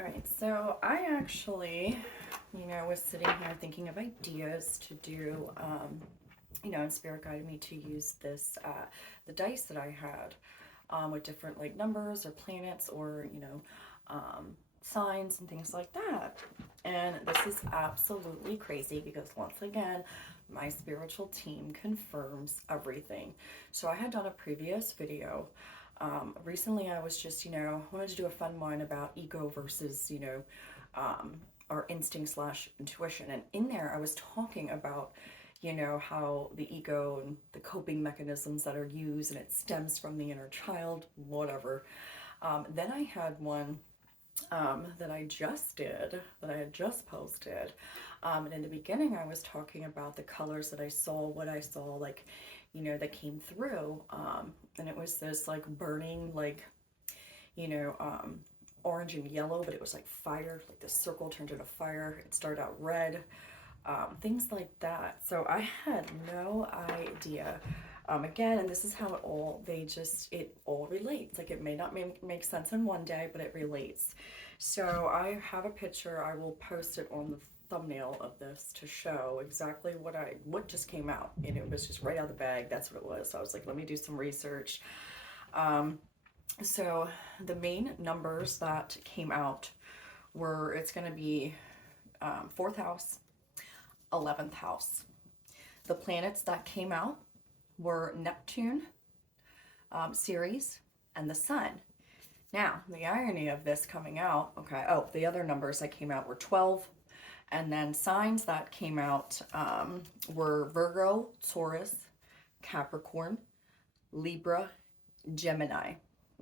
All right, so I actually, was sitting here thinking of ideas to do, and Spirit guided me to use the dice that I had with different like numbers or planets or, signs and things like that. And this is absolutely crazy because once again, my spiritual team confirms everything. So I had done a previous video. Recently, I was just, wanted to do a fun one about ego versus, our instinct slash intuition. And in there, I was talking about, how the ego and the coping mechanisms that are used and it stems from the inner child, whatever. Then I had one that I just did, that I had just posted. And in the beginning, I was talking about the colors that I saw, what I saw, like, that came through. And it was this like burning, like, you know, um, orange and yellow, but it was like fire, like the circle turned into fire. It started out red, things like that. So I had no idea. Again, and this is how it all relates. Like it may not make sense in one day, but it relates. So I have a picture. I will post it on the thumbnail of this to show exactly what just came out. And it was just right out of the bag. That's what it was. So I was like, let me do some research. So the main numbers that came out were it's going to be fourth house, 11th house. The planets that came out were Neptune, Ceres, and the Sun. Now, the irony of this coming out, okay, the other numbers that came out were 12, and then signs that came out were Virgo, Taurus, Capricorn, Libra, Gemini.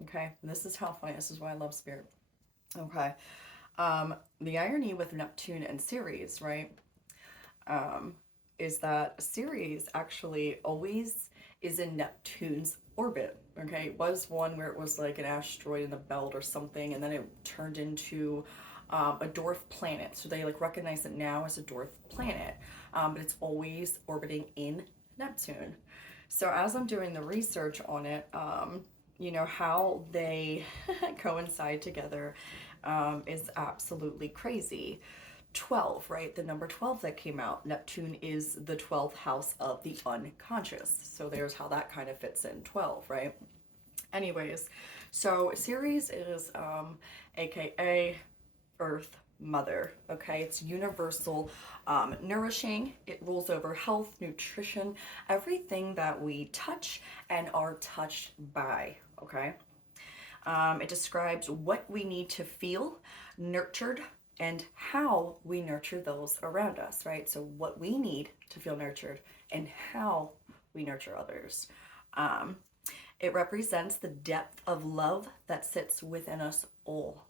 Okay, and this is how funny, this is why I love spirit. Okay, the irony with Neptune and Ceres, right, is that Ceres actually always is in Neptune's orbit. Okay, it was one where it was like an asteroid in the belt or something, and then it turned into a dwarf planet. So they like recognize it now as a dwarf planet, but it's always orbiting in Neptune. So as I'm doing the research on it, how they coincide together is absolutely crazy. 12, right? The number 12 that came out. Neptune is the 12th house of the unconscious. So there's how that kind of fits in 12, right? Anyways, so Ceres is aka Earth Mother, okay? It's universal, nourishing. It rules over health, nutrition, everything that we touch and are touched by, okay? It describes what we need to feel nurtured and how we nurture those around us, right? So what we need to feel nurtured and how we nurture others. It represents the depth of love that sits within us all.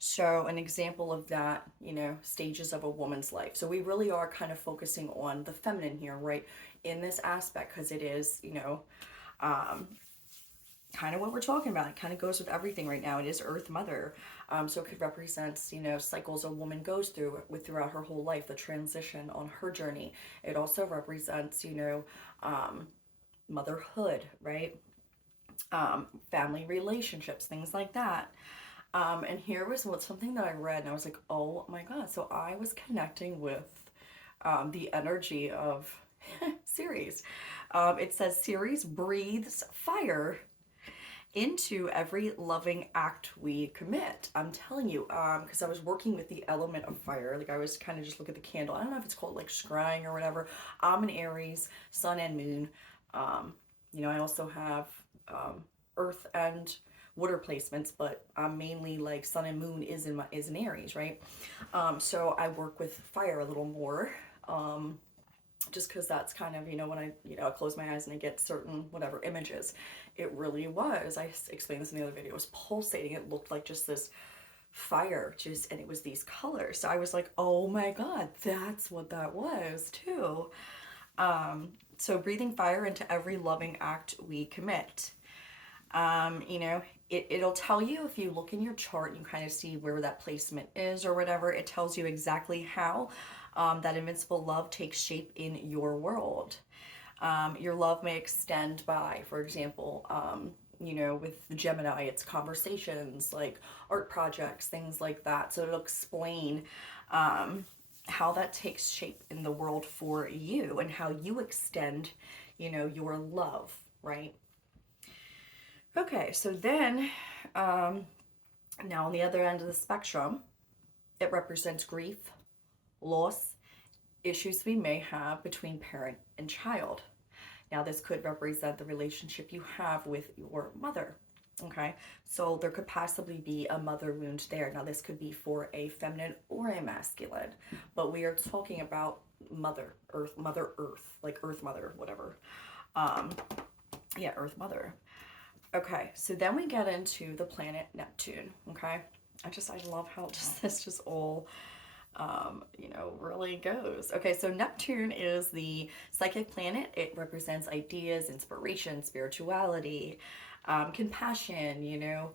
So an example of that, stages of a woman's life. So we really are kind of focusing on the feminine here, right? In this aspect, because it is, kind of what we're talking about. It kind of goes with everything right now. It is Earth Mother. So it could represent, cycles a woman goes through throughout her whole life, the transition on her journey. It also represents, motherhood, right? Family relationships, things like that. And here was something that I read, and I was like, oh my God. So I was connecting with the energy of Ceres. It says Ceres breathes fire into every loving act we commit. I'm telling you, because I was working with the element of fire. Like I was kind of just look at the candle. I don't know if it's called like scrying or whatever. I'm an Aries, sun and moon. I also have earth and water placements, but I'm mainly like sun and moon is in Aries, right? So I work with fire a little more. Just because that's kind of, when I close my eyes and I get certain whatever images. It really was, I explained this in the other video, it was pulsating. It looked like just this fire, and it was these colors. So I was like, oh my God, that's what that was too. So breathing fire into every loving act we commit. It'll tell you if you look in your chart, you kind of see where that placement is or whatever. It tells you exactly how that invincible love takes shape in your world. Your love may extend by, for example, you know, with Gemini, it's conversations, like art projects, things like that. So it'll explain how that takes shape in the world for you and how you extend, you know, your love, right? Okay, so then now on the other end of the spectrum, it represents grief, loss, issues we may have between parent and child. Now, this could represent the relationship you have with your mother. Okay, so there could possibly be a mother wound there. Now, this could be for a feminine or a masculine, but we are talking about Mother Earth, like Earth Mother, whatever. Yeah, Earth Mother. Okay, so then we get into the planet Neptune. Okay, I love how this just all you know, really goes. Okay, so Neptune is the psychic planet. It represents ideas, inspiration, spirituality, compassion, you know,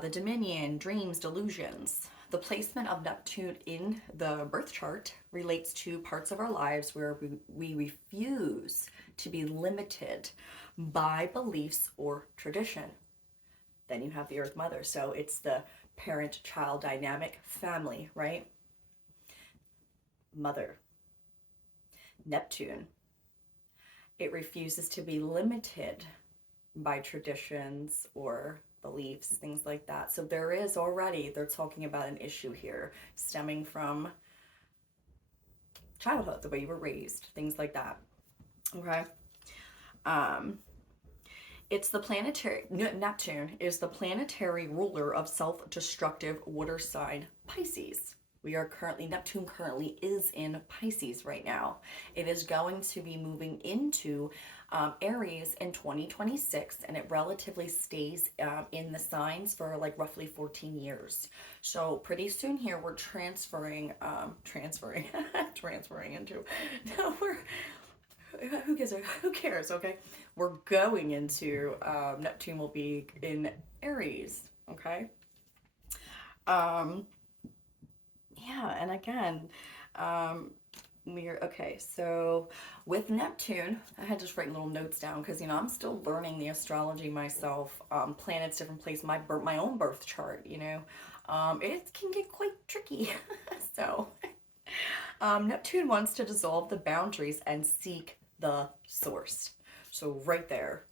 the dominion, dreams, delusions. The placement of Neptune in the birth chart relates to parts of our lives where we refuse to be limited by beliefs or tradition. Then you have the Earth Mother. So it's the parent-child dynamic, family, right? Mother. Neptune. It refuses to be limited by traditions or beliefs, things like that. So there is already, they're talking about an issue here stemming from childhood, the way you were raised, things like that. Okay. It's the planetary, Neptune is the planetary ruler of self-destructive water sign Pisces. Neptune currently is in Pisces right now. It is going to be moving into Aries in 2026, and it relatively stays in the signs for like roughly 14 years. So pretty soon here we're transferring into, no, who cares, okay? We're going into, Neptune will be in Aries, okay? Yeah, and again, okay, so with Neptune, I had to just write little notes down because, you know, I'm still learning the astrology myself, planets, different places, my own birth chart, you know, it can get quite tricky. So, Neptune wants to dissolve the boundaries and seek the source. So right there,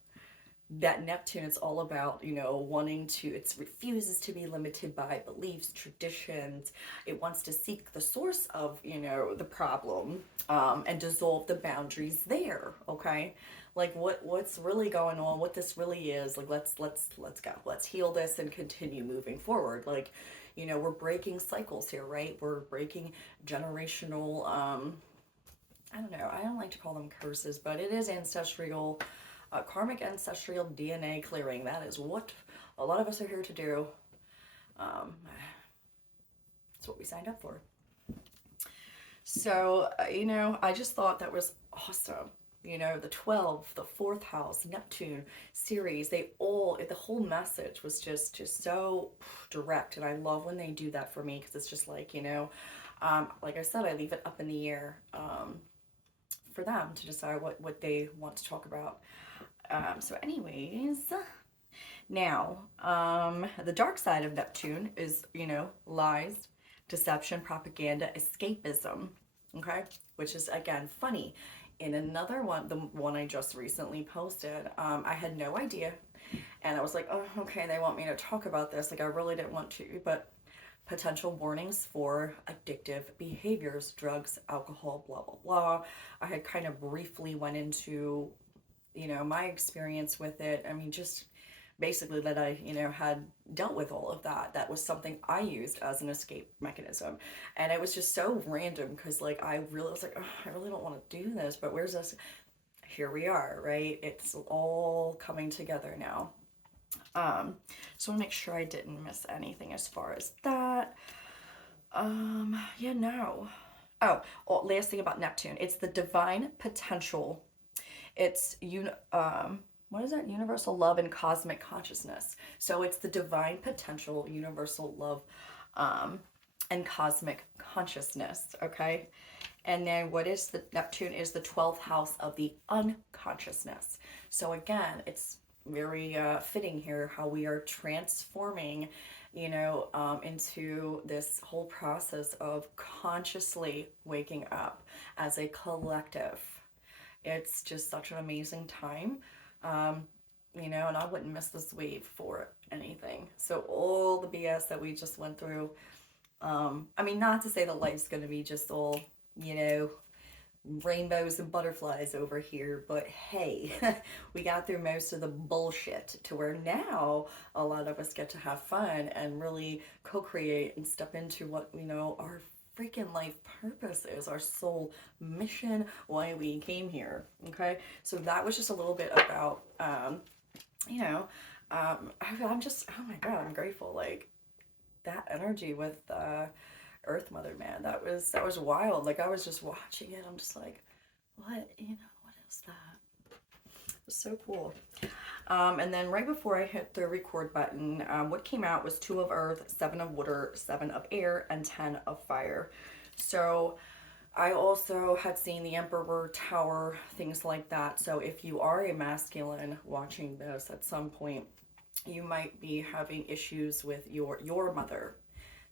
that Neptune is all about, you know, it refuses to be limited by beliefs, traditions. It wants to seek the source of, you know, the problem, and dissolve the boundaries there. Okay, like what's really going on, what this really is. Like let's go. Let's heal this and continue moving forward. Like, you know, we're breaking cycles here, right? We're breaking generational. I don't know. I don't like to call them curses, but it is ancestral. Karmic ancestral DNA clearing. That is what a lot of us are here to do. That's what we signed up for. So, you know, I just thought that was awesome. You know, the 12, the fourth house, Neptune, Ceres, the whole message was just so direct. And I love when they do that for me because it's just like, you know, like I said, I leave it up in the air for them to decide what they want to talk about. So anyways, now, the dark side of Neptune is, you know, lies, deception, propaganda, escapism, okay? Which is, again, funny. In another one, the one I just recently posted, I had no idea. And I was like, oh, okay, they want me to talk about this. Like, I really didn't want to, but potential warnings for addictive behaviors, drugs, alcohol, blah, blah, blah. I had kind of briefly went into, you know, my experience with it. I mean, just basically that I, you know, had dealt with all of that. That was something I used as an escape mechanism. And it was just so random because, like, I really was like, oh, I really don't want to do this, but where's this? Here we are, right? It's all coming together now. So I want to make sure I didn't miss anything as far as that. Yeah, no. Oh, last thing about Neptune. It's the divine potential. It's, what is that? Universal love and cosmic consciousness. So it's the divine potential, universal love, and cosmic consciousness, okay? And then what is the Neptune is the 12th house of the unconsciousness. So again, it's very fitting here how we are transforming, into this whole process of consciously waking up as a collective. It's just such an amazing time. Um, and I wouldn't miss this wave for anything. So all the BS that we just went through, I mean, not to say that life's going to be just all, you know, rainbows and butterflies over here, but hey, we got through most of the bullshit to where now a lot of us get to have fun and really co-create and step into what, our freaking life purpose is, our soul mission, why we came here. Okay, so that was just a little bit about I'm just, oh my god, I'm grateful, like that energy with Earth Mother, man, that was wild. Like I was just watching it, I'm just like, what is that? It was so cool. And then right before I hit the record button, what came out was 2 of Earth, 7 of Water, 7 of Air, and 10 of Fire. So I also had seen the Emperor Tower, things like that. So if you are a masculine watching this at some point, you might be having issues with your mother,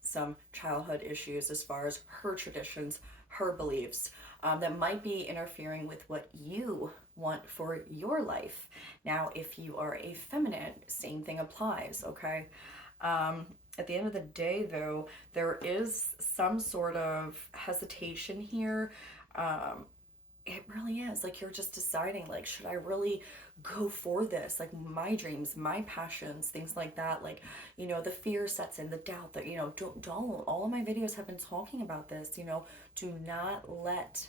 some childhood issues as far as her traditions, her beliefs, that might be interfering with what you want for your life. Now, if you are a feminine, same thing applies, okay? At the end of the day, though, there is some sort of hesitation here. It really is. Like, you're just deciding, like, should I really go for this? Like, my dreams, my passions, things like that. Like, the fear sets in, the doubt that, don't. All of my videos have been talking about this, do not let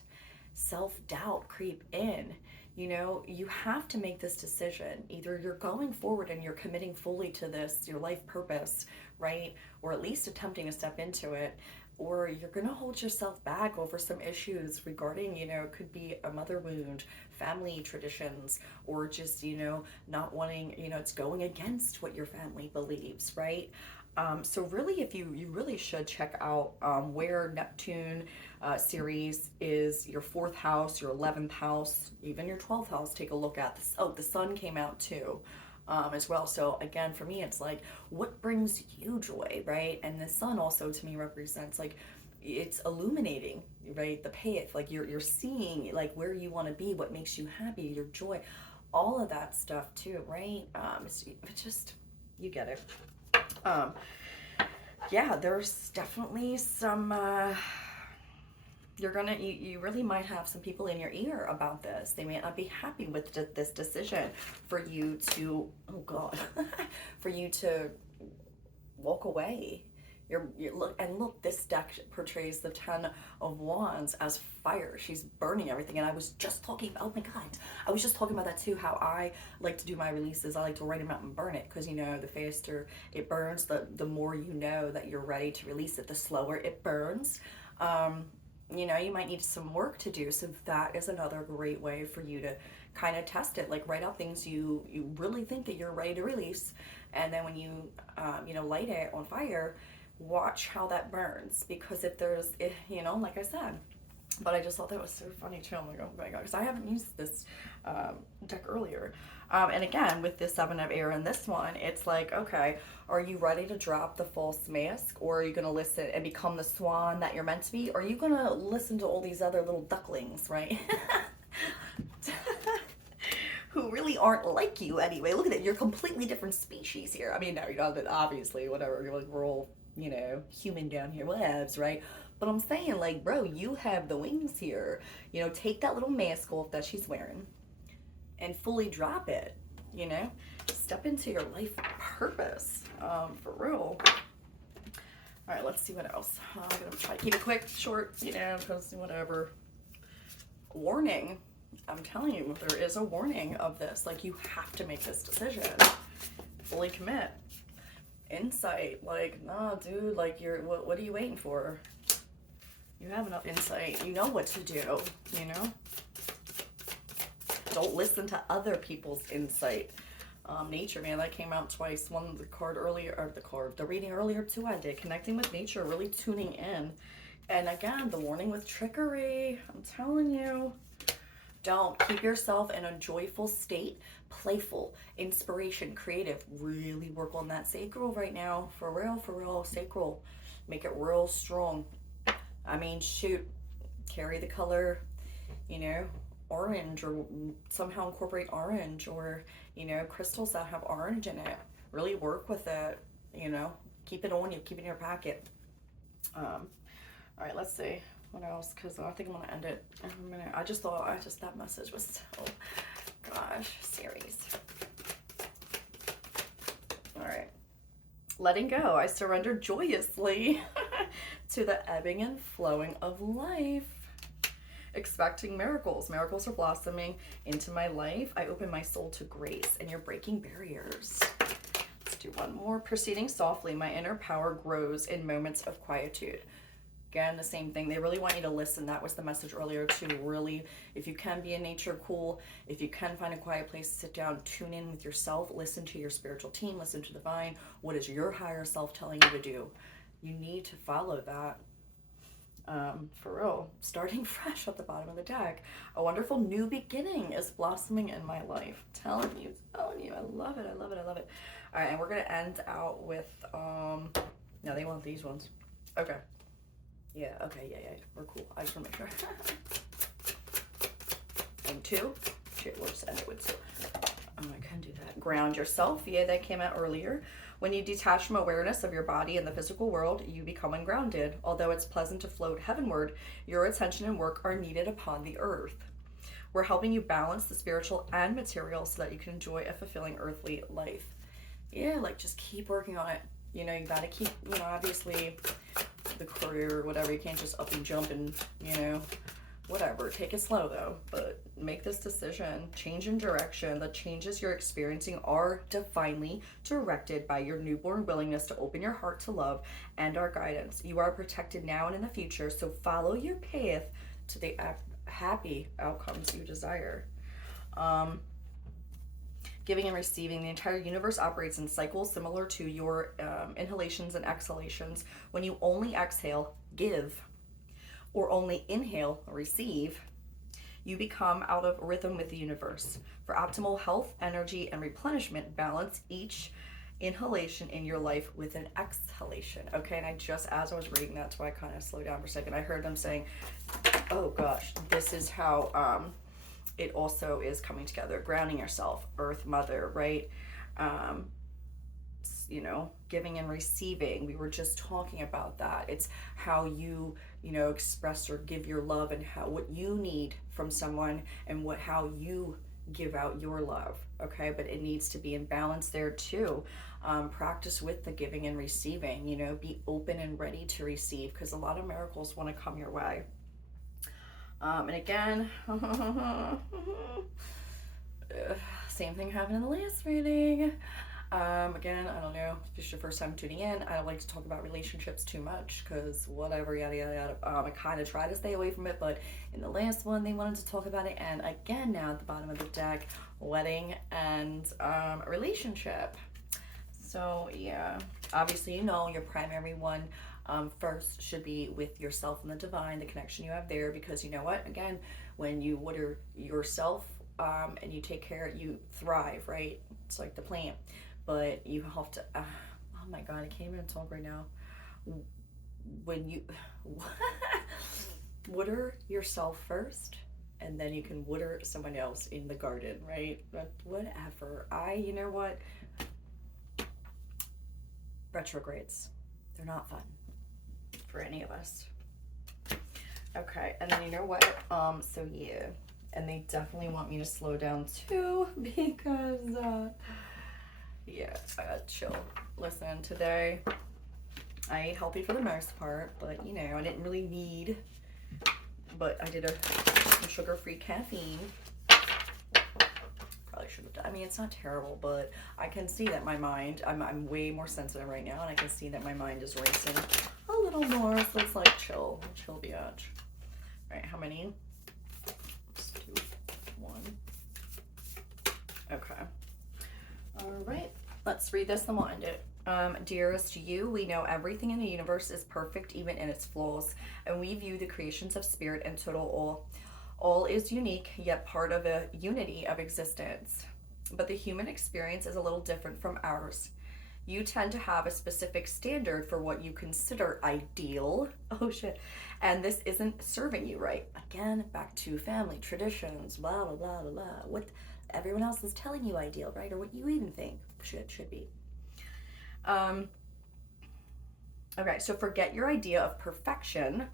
self-doubt creep in. You have to make this decision. Either you're going forward and you're committing fully to this, your life purpose, right? Or at least attempting to step into it, or you're going to hold yourself back over some issues regarding, it could be a mother wound, family traditions, or just, not wanting, it's going against what your family believes, right? So really, if you really should check out where Neptune, Ceres is your 4th house, your 11th house, even your 12th house. Take a look at this. Oh, the sun came out too. As well. So again, for me, it's like, what brings you joy, right? And the sun also to me represents, like, it's illuminating, right? The path, like you're seeing like where you want to be, what makes you happy, your joy, all of that stuff too, right? It's just, you get it. Yeah, there's definitely some you really might have some people in your ear about this. They may not be happy with this decision for you to, oh god, for you to walk away. Look, this deck portrays the 10 of Wands as fire. She's burning everything, and I was just talking about, oh my god, I was just talking about that too, how I like to do my releases. I like to write them out and burn it, because the faster it burns, the more that you're ready to release it, the slower it burns. You might need some work to do, so that is another great way for you to kind of test it. Like, write out things you really think that you're ready to release, and then when you light it on fire, watch how that burns. Because if there's, like I said, but I just thought that was so funny too. I'm like, oh my god, because I haven't used this deck earlier. And again, with the 7 of Air in this one, it's like, okay, are you ready to drop the false mask, or are you going to listen and become the swan that you're meant to be? Or are you going to listen to all these other little ducklings, right? Who really aren't like you anyway. Look at it, you're completely different species here. I mean, no, you're not, obviously, whatever, you're like, we're all, human down here, whatevs, right? But I'm saying, like, bro, you have the wings here. Take that little mask off that she's wearing and fully drop it, step into your life purpose, for real. All right, let's see what else. I'm gonna try to keep it quick, short, because whatever. Warning, I'm telling you, there is a warning of this. Like, you have to make this decision, fully commit. Insight, like, nah, dude, like, what are you waiting for? You have enough insight, you know what to do, Don't listen to other people's insight. Nature, man, that came out twice. One, the reading earlier too, I did. Connecting with nature, really tuning in. And again, the warning with trickery. I'm telling you. Don't. Keep yourself in a joyful state, playful, inspiration, creative. Really work on that sacral right now. For real, sacral. Make it real strong. I mean, shoot, carry the color, you know, orange, or somehow incorporate orange, or, you know, crystals that have orange in it. Really work with it, you know. Keep it on you, keep it in your pocket. All right, let's see. What else? Because I think I'm going to end it in a minute. That message was so, gosh, Ceres. All right. Letting go. I surrender joyously to the ebbing and flowing of life. Expecting miracles. Miracles are blossoming into my life. I open my soul to grace, and you're breaking barriers. Let's do one more. Proceeding softly. My inner power grows in moments of quietude. Again, the same thing. They really want you to listen. That was the message earlier too. Really, if you can be in nature, cool. If you can find a quiet place to sit down, tune in with yourself, listen to your spiritual team, listen to the divine. What is your higher self telling you to do? You need to follow that. For real. Starting fresh at the bottom of the deck. A wonderful new beginning is blossoming in my life. Telling you. I love it. All right, and we're going to end out with, no, they want these ones. Okay. Yeah, okay, yeah, we're cool. I just want to make sure. And two, we'll just end it with two. Oh, I can do that. Ground yourself. Yeah, that came out earlier. When you detach from awareness of your body and the physical world, you become ungrounded. Although it's pleasant to float heavenward, your attention and work are needed upon the earth. We're helping you balance the spiritual and material so that you can enjoy a fulfilling earthly life. Yeah, like just keep working on it. You know, you gotta keep, you know, obviously the career or whatever, you can't just up and jump and, you know, whatever. Take it slow though, but make this decision. Change in direction. The changes you're experiencing are divinely directed by your newborn willingness to open your heart to love and our guidance. You are protected now and in the future, so follow your path to the happy outcomes you desire. Giving and receiving. The entire universe operates in cycles similar to your inhalations and exhalations. When you only exhale, give, or only inhale, receive, you become out of rhythm with the universe. For optimal health, energy, and replenishment, balance each inhalation in your life with an exhalation. Okay, and as I was reading that, that's why I kind of slowed down for a second. I heard them saying, oh gosh, this is how it also is coming together. Grounding yourself, Earth Mother, right? You know, giving and receiving. We were just talking about that. It's how you know, express or give your love, and what you need from someone, and how you give out your love. Okay, but it needs to be in balance there too. Practice with the giving and receiving. You know, be open and ready to receive, because a lot of miracles want to come your way. And again, same thing happened in the last reading. Again, I don't know if it's your first time tuning in. I don't like to talk about relationships too much, because whatever, yada, yada, yada. I kind of try to stay away from it, but in the last one, they wanted to talk about it. And again, now at the bottom of the deck, wedding and relationship. So yeah, obviously, you know, your primary one first should be with yourself and the divine, the connection you have there, because you know what, again, when you water yourself and you take care, you thrive, right? It's like the plant, but you have to, oh my God, I can't even talk right now. When you water yourself first, and then you can water someone else in the garden, right? But whatever. You know what? Retrogrades, they're not fun for any of us. Okay, and then you know what? So yeah, and they definitely want me to slow down too, because yeah, I gotta chill. Listen, today I ate healthy for the most part, but you know, I didn't really need, but I did a sugar-free caffeine. Probably should have done. I mean, it's not terrible, but I can see that my mind, I'm way more sensitive right now, and I can see that my mind is racing a little more, so it's like chill biatch. All right, how many? Let's do one. Okay. All right, let's read this, then we'll end it. Dearest you, we know everything in the universe is perfect, even in its flaws, and we view the creations of spirit and total All is unique, yet part of a unity of existence. But the human experience is a little different from ours. You tend to have a specific standard for what you consider ideal. Oh shit. And this isn't serving you right. Again, back to family, traditions, blah, blah, blah, blah, blah. What everyone else is telling you ideal, right? Or what you even think should be. Okay, so forget your idea of perfection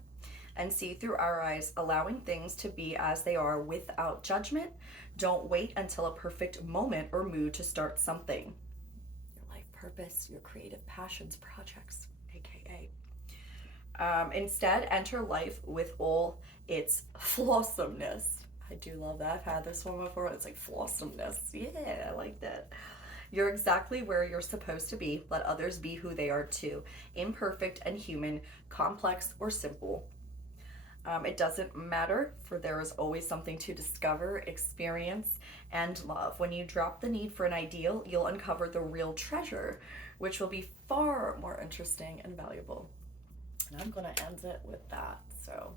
and see through our eyes, allowing things to be as they are without judgment. Don't wait until a perfect moment or mood to start something. Your life purpose, your creative passions, projects, aka. Instead, enter life with all its flawsomeness. I do love that. I've had this one before. It's like flawsomeness. Yeah, I like that. You're exactly where you're supposed to be. Let others be who they are too. Imperfect and human, complex or simple. It doesn't matter, for there is always something to discover, experience, and love. When you drop the need for an ideal, you'll uncover the real treasure, which will be far more interesting and valuable. And I'm going to end it with that. So